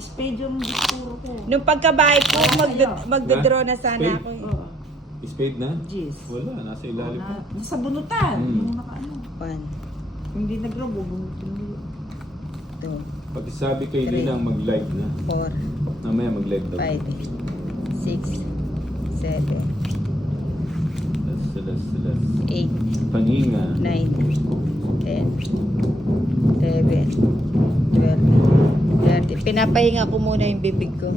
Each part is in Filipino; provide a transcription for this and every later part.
Spade yung puro ko. Nung pagkabahay ko, magdodraw na sana Spade? ako eh. Oo. Spade na? Jeez. Wala, nasa ilalim pa. Nasa bunutan. Yung nakaano. 1, Kung hindi nag-row, bubunutin mo yun. 2, Pag sabi kay Linang mag-live na. 4, Mamaya mag-live daw. 5, 6, 7, Salas. 8, Paninga. 9, 10, 11, 12, 13. Pinapahinga ko muna yung bibig ko.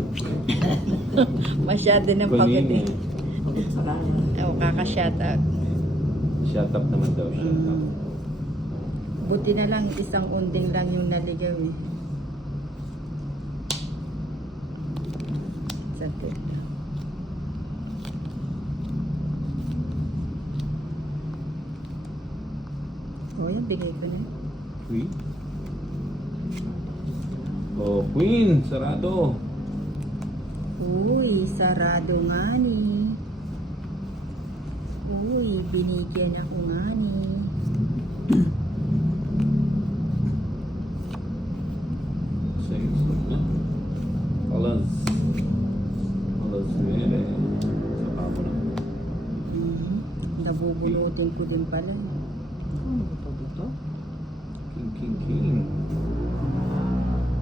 Masyado ng pagod eh. Salamat. Oo, kaka-shut up. Shut up naman daw. Shut up. Buti na lang, isang unding lang yung naligaw eh. Sa tita. O, yan, bigay ko na. Queen? Oh, Queen! Sarado! Uy, sarado nga ni. Uy, binigyan ako nga ni. Sa'yo, stop na. Alas. Alas, mere. Saka mo na. Nabubunutin ko din pala. Ano ba dito? King.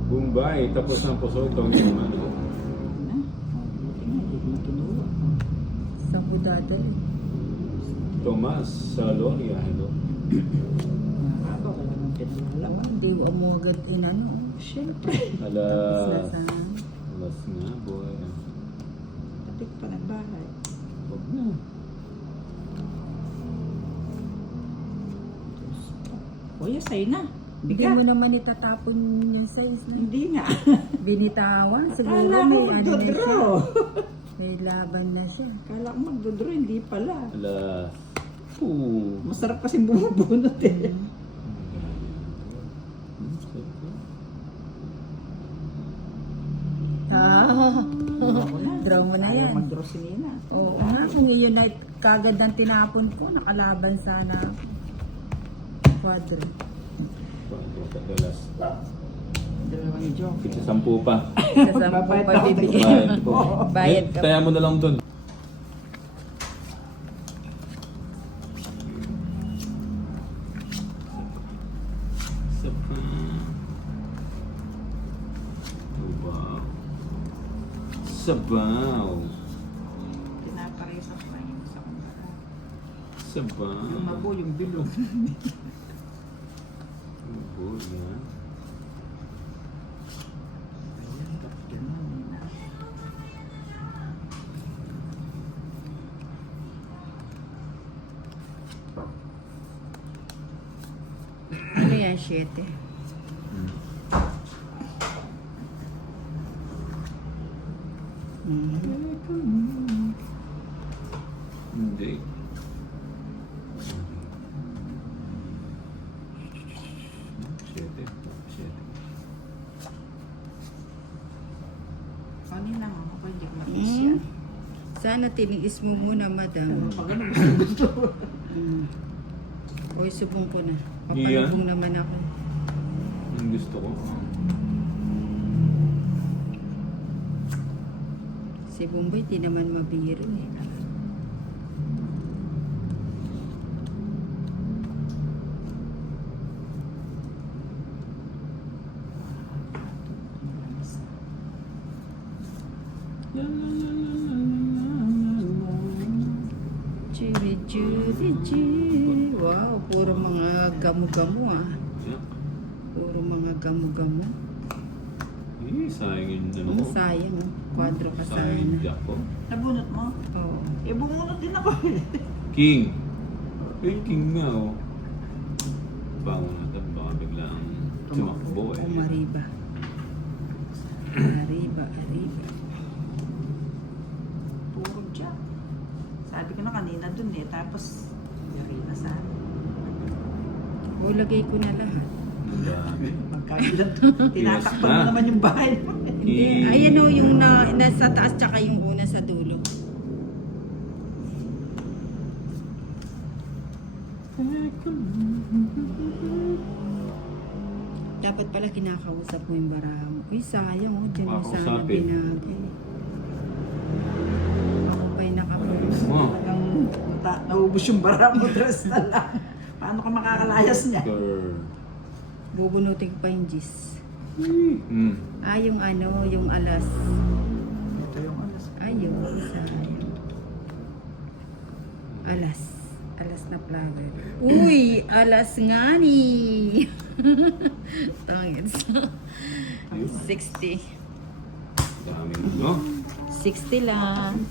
Bombay, tapos ang puso itong yung ano. Na? Hindi kinuha. Saan ko dadali? Tomas Saloria, hello. Mahaba, wala nang pinalalaman. Hindi ko mo agad inano. Siyempre. Alas. Sa Alas nga, boy. Tapik pa ng bahay. Huwag na. O, yes, sa'yo na. Hindi Bigat. mo naman itatapon yung size na. Hindi nga. Binitawan. Siguro Kala ko may ano na siya. magdodraw. May laban na siya. Kala ko magdodraw, hindi pala. Alas. Ooh. Masarap kasi bumubunot eh. Ah, Ako na. draw mo na Ayaw yan. mag-draw si Nina. Oo nga, kung iyon ay kagad ng tinapon ko, nakalaban sana ako. Quadro. Alas. Dalawang joke. Kita 10 pa. Kasama po Magbabayad pa ako. bibigyan. Bayad po. Bayad ka. Kaya mo na lang dun. Sabaw. Pinaparesan ko lang yung sa kumpara. Yung Sabaw. mabo, yung bilog. Sabaw yan. Ano yan, 7? Hindi. Siyete. Kanina nga ako, hindi ko matis yan. Sana tiniis mo muna, madam. Pag ano gusto. Oy, subong ko na. Iyan? Papalubong naman ako. Ang gusto ko. Si Bombay, di naman mabiro eh. Chiri. Wow, puro mga gamu-gamu ah. Yeah. Puro mga gamu-gamu. Sayang yun Ang ano. sayang oh. Quadro ka Sayang yung sana. jack ko. Nabunot mo? Oo. Eh, bumunot din ako. King. Eh, king nga oh. Bangon natin. Baka biglang tumakbo eh. Oh, Mariba. Arriba. Puro jack. Sabi ko na kanina dun eh. Tapos, yari na sa akin. O, lagay ko na lahat. Ang dami. Magkailan. Tinatakpan mo na. naman yung bahay mo. King. Ayan o, yung nasa taas tsaka yung una sa dulo. Dapat pala kinakausap mo yung baraha mo. Uy, sayang oh. Diyan mo sana Kakausapin. binagay. Ako pa'y nakapost. Mo. Talagang naubos yung bara mo, dress na lang. Paano ka makakalayas niya? Girl. Bubunutin ko pa yung gis. Hmm. Ah, yung ano, yung alas. Ito yung alas. Ayun, sayang. Alas. Alas na flower. Uy! Alas nga ni! Tangits. 60. Dami no? 60 lang.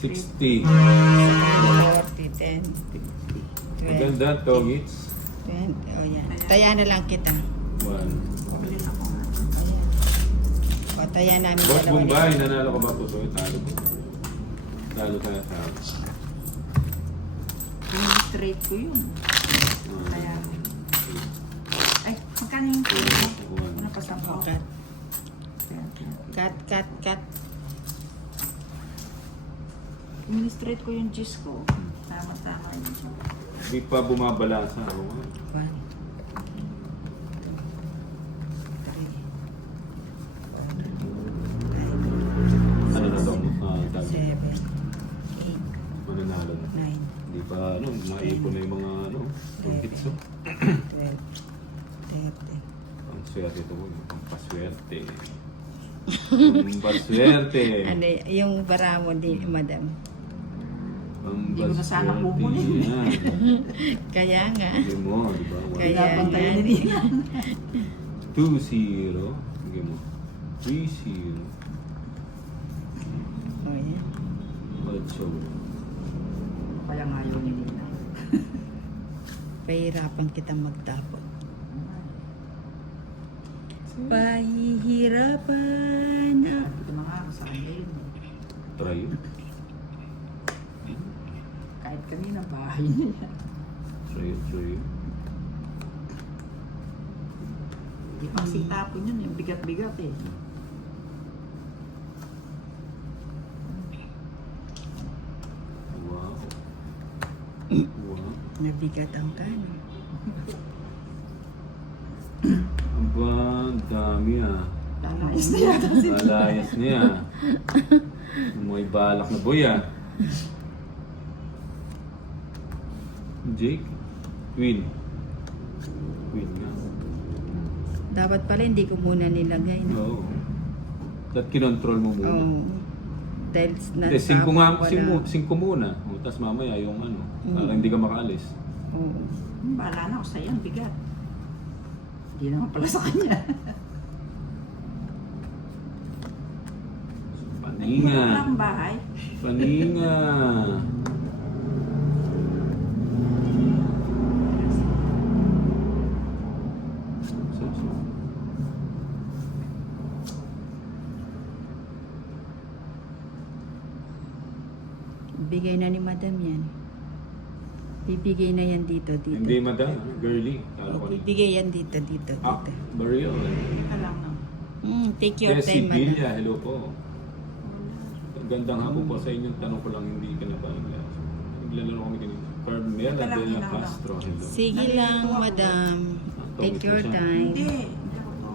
60. 40, 10, 12, Maganda, Togits. 20. Oh, yan. Taya na lang kita. 1. Pabili ako nga. Ayan. O, taya namin Boss dalawa Bombay, nito. nanalo ka ba po? So, talo po. Talo ka na sa Straight ko yun. Kaya, ay, magkano yung kulo mo? Ano pa sa Oh, ako? cut. Cut. Straight ko yung juice ko. Tama-tama yun siya. Hindi pa bumabalansa. Oo nga. 1, 3, Ano na to? Talo. 7, 8, Mananalo na. 9, Hindi pa, maipon na yung mga, hits, 12, 13. Ang swerte ito mo, ang paswerte. Ang paswerte. Ano, yung bara mo din, madam. Ang Hindi ko na sana kukunin. yan. Kaya nga. Hindi mo, di ba? Kaya Labang tayo nga. ni 2-0. Sige mo. 3-0. Oh, yan. 8. Kaya nga yun ni Nina. Pahirapan kita magtapon. Pahihirapan. Sabi ko na nga sa kanya yun. Try yun. Kahit kanina bahay niya. Try yun. Hindi pa kasi tapon yun. Yung bigat-bigat eh. Wow. Wow. Nabigat ang kano. Aba, ang dami ah. Lalayas na yata si Malayas niya. May balak na boy ah. Jake? Queen nga. Dapat pala hindi ko muna nilagay. No? Oo. That kinontrol mo muna. Oo. Dahil Hindi, 5 nga, wala. 5 muna. O, tapos mamaya yung ano, Mm. para hindi ka makaalis. Oo. Bahala na ako sa'yo. Ang bigat. Hindi naman pala sa kanya. Paninga. Wala akong bahay. Paninga. So. Bigay na ni madam yan. Bibigay na yan dito. Hindi madam, girly. Kala ko Bibigay yan dito. Ah, Burial. Teka lang no. Take your Yes, si time, madam. Bilia. Hello po. Gandang hapon po sa inyo. Tanong ko lang, hindi ka na ba naglalaro kami kanina. Carmela Teka lang, de la hinang lang. Castro. Hello. Sige lang, madam. Take your time. Hindi. Hindi ako to.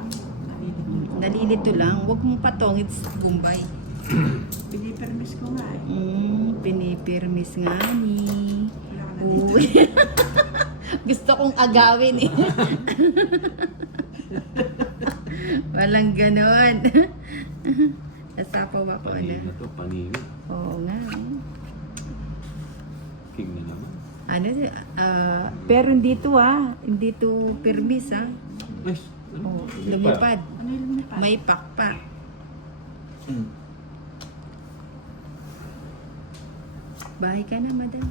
Nalilito. Nalilito lang. Huwag mong patong. It's Bombay. Pinipermis ko nga eh. Pinipirmis nga ni. Wala ka na dito. Uy. Gusto kong agawin eh. Walang ganon. Nasapaw ako na. Panina to, panina. Oo nga. King na naman. Ano, pero hindi to hindi to permis Ay, Oh, lumipad. Ano yung lumipad? May pakpak. Bahay ka na, madam.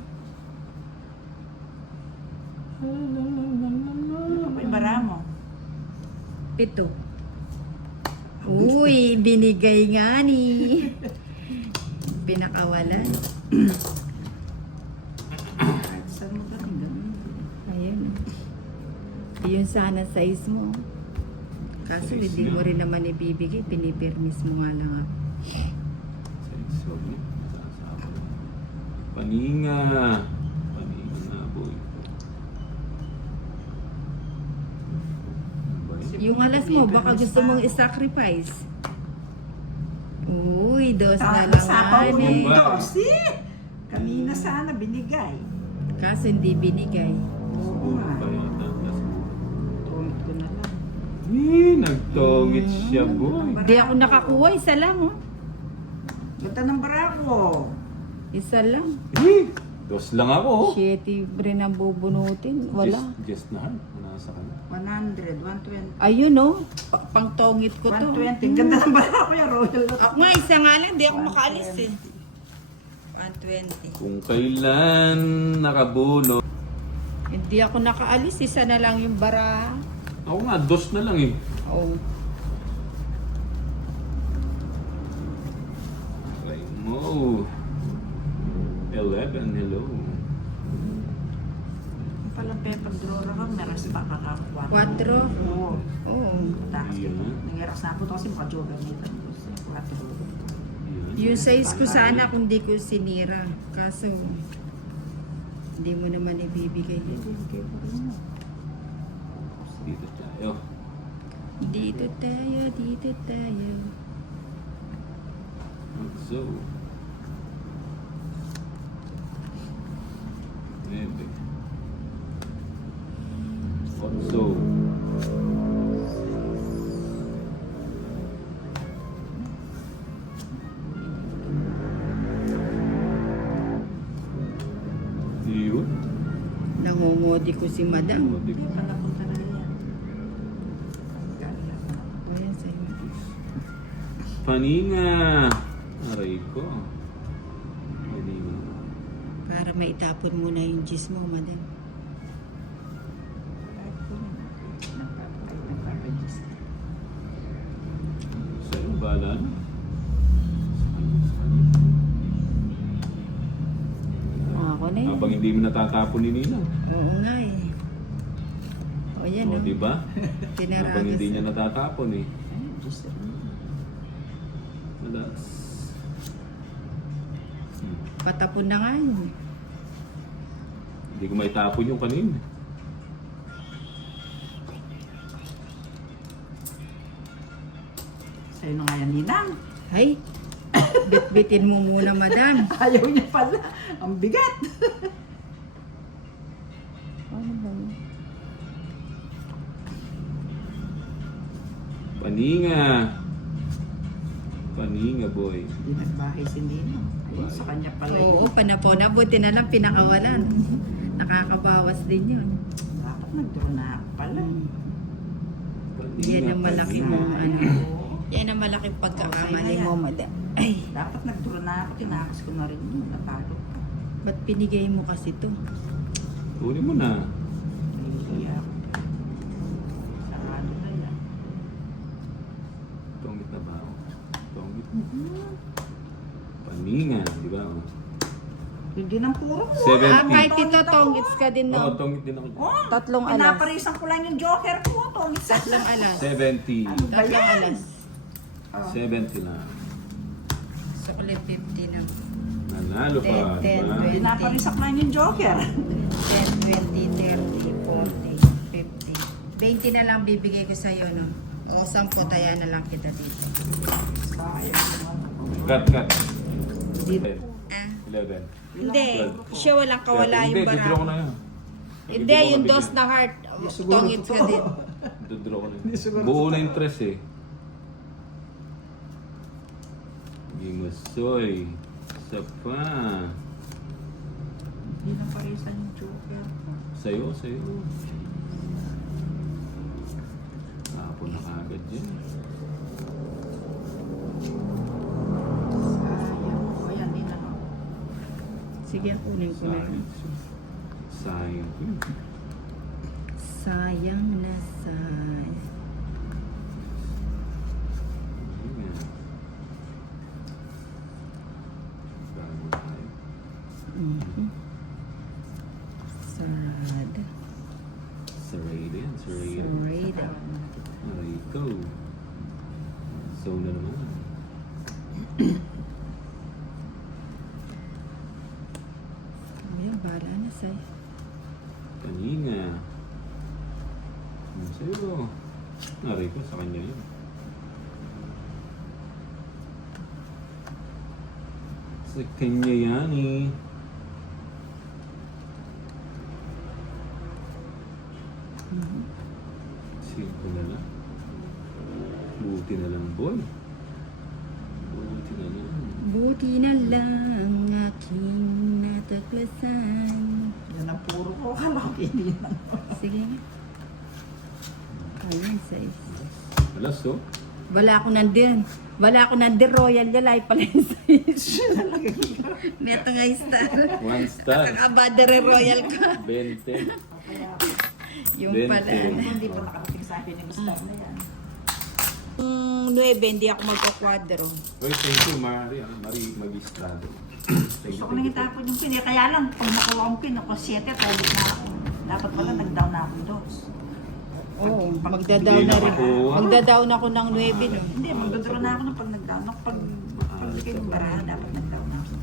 Ano pa yung bara mo? 7. Uy, binigay nga ni. Pinakawalan. Kahit saan mo galing ganun. Ayun. Yun sana size mo. Kaso Size hindi mo niya. rin naman ibibigay. Pinipirmis mo nga lang ako. Paninga. Paninga na, boy. Ano ba Si Yung alas mo, baka gusto mong i-sacrifice. Uy, dos na lang Sapaw ko yung Ba? dos. Kanina sana binigay. Kaso hindi binigay. Oo nga. Bayatan. Tumit ko na lang. Nagtongit siya, boy. Hindi ako nakakuha, isa lang oh. Ganda ng barako. Isa lang. Dos lang ako. Oh. Shitty rin ang bubunutin. Wala. Just na. Nasa ka na. 100, 120. Ayun oh, pangtongit ko to. 120. Ganda ng barako yung royal. Ako nga, isa nga lang, hindi ako makaalis eh. 120. Kung kailan nakabuno. Hindi ako nakaalis, isa na lang yung bara. Ako nga, dos na lang eh. Oh. Try mo. 11, hello. Yung palang paper drawer ako, meron si Papa Kakuha. 4. Oo. Oo. Tapos, Yan. nangiras na po ito kasi mga joga nito. 4. Yung size ko sana kung di ko sinira. Kaso, hindi mo naman ibibigay yun. Dito tayo. Dito tayo, dito tayo. So. Maybe. So. Yun. Nangungodi ko si madam. Hindi pala punta na yan. Ayan sa'yo. Paninga. Aray ko. Paninga. Para maitapon mo na yung juice mo, madam. Sa'yo, bahala na. Ako na yun. Habang hindi mo natatapon ni Nina. Oo nga eh. O yan O, o. diba? Tinaragas. Habang hindi niya natatapon eh. Wala. Patapon na nga yun. Hindi ko maitapon yung kanina. Sa'yo na nga yan, Ninang. Ay, bitbitin mo muna, madam. Ayaw niya pala. Ang bigat. Ano ba yun? Paninga. Paninga, boy. Hindi nagbahay si Ninang. Ayun, sa kanya pala Oo, yun. panapon na. Buti na lang pinakawalan. Nakakabawas din yun. Dapat nag-draw na ako pala. Paninga, Yan ang malaki paninga. mo, ano. Oo. Yan ang malaking pagkakamali Okay na mo, yan. madam. Ay, Dapat nag-draw na ako. Tinakas ko na rin yun. Natalo ka. ba't pinigay mo kasi to? Uli mo na. Nahihiya ako. Sarado na yan. Tongit na ba ako? Tongit. Paninga, di ba? Oh. Hindi ng puro mo. 70. Kahit ito, tongits ka din, Oo, no? tongit din ako. Oh, Tatlong alas. pinaparisan ko lang yung joker ko. Tongit sa Tatlong alas. 70. Ano ba Tatlong yan? alas. Oh. 70 na. Sukli 50 na. Nanalo pa. 10, di ba? 20. Pinaparisan ko lang yung joker. 10, 20, 30, 40, 50. 20 na lang bibigay ko sa'yo, no? O 10, taya na lang kita dito. Sayang naman. Cut, cut. Dito. Ah, 11. hindi. Siya walang kawala Hindi, yung didraw ko na bara. yan. Hindi, yung dos na heart. Tongit ka din. Didraw ko na Hindi yan. siguro Buo totoo. na yung tres eh. Gimasoy. Isa pa. Hindi na parisan yung joker ko. Sa'yo, sa'yo. Tapon na kagad yan. Sayang. O yan, di na ako. Sige, kunin ko na yun. Sayang. Sayang. Sayang na sayang. Ayan. Bago tayo. Sarada. Sarada yan, sarada. Sarada. Aray ko. So na naman. Ayan, bahala na sa'yo. Paninga. Sa'yo. Nari ko, sa kanya yun. Sa kanya yan eh. Simple na lang. Buti na lang, boy. Buti na lang. Buti na lang aking nataklasan. Yan ang puro ko. Kala ko hindi lang. Sige nga. Ayun, 6. Alas, oh. Wala ako nandun. Wala ako nandun. Royal Galay pala yung 6. Neto nga yung star. 1 star. Kakabadere Royal ko. 20. Kaya Yung 20. pala. hindi pa nakarating sa akin yung star na yan. 9, hindi ako magkakwadro. Well, thank you, Mari. Mari Magistrado. Thank Gusto ko nang itapon yung pin. Kaya lang, pag nakuha ang pin, ako 7, tawag na ako. Dapat pala nag-down na ako dos. Oo, Hindi magda-down na rin. nakukuha. Magda-down ako ng 9, no? Hindi, magdodraw na ako ng pag nag-down. Pag bigay ng baraha, dapat nag-down na ako.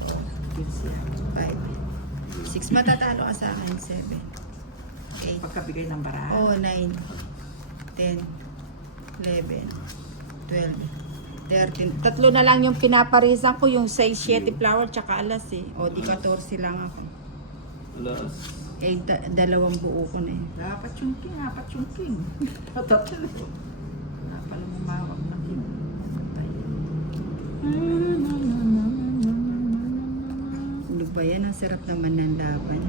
5. 6 matatalo ka sa akin, 7. 8. Pagkabigay ng baraha. Oh, 9. 10. 11. 12. 13. Tatlo na lang yung pinaparisan ko, yung 6, 7 flower, tsaka alas eh. O, di 14 lang ako. Alas. Eh, dalawang buo ko na eh. Dapat yung king, apat yung king. Tatlo. Wala pala mamawag na king. Ano ba yan? Ang sarap naman ng laban.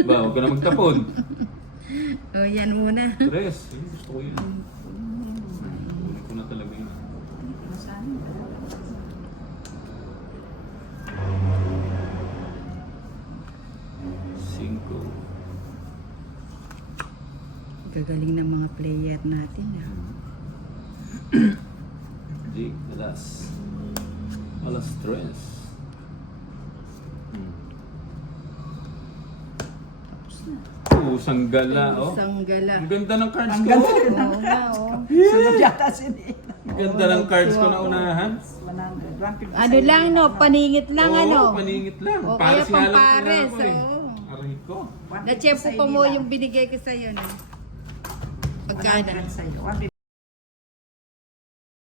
Ba, huwag ka na magtapon. O, yan muna. Tres. Yun, gusto ko yun. Uli ko na talaga yun. Nasaan? 5. Gagaling ng mga player natin. Ah. Di, alas. Alas tres. Tapos na. Usang gala, oh. Isang gala. Ang ganda ng cards Ang ko. ganda. Oo nga, oh. Sunod yata si Nina. Ang ganda ng cards ko na unahan. 100. 150 Ano sa'yo, lang, no? Nina. Paningit lang, Oo, ano? paningit lang. O, Pares kaya nga lang pampares, pala ako eh. oo. Aray ko. 150 Na-check sa'yo, pa mo Nina. yung binigay ko sa'yo, no? Pagkada. 100 sa'yo. 150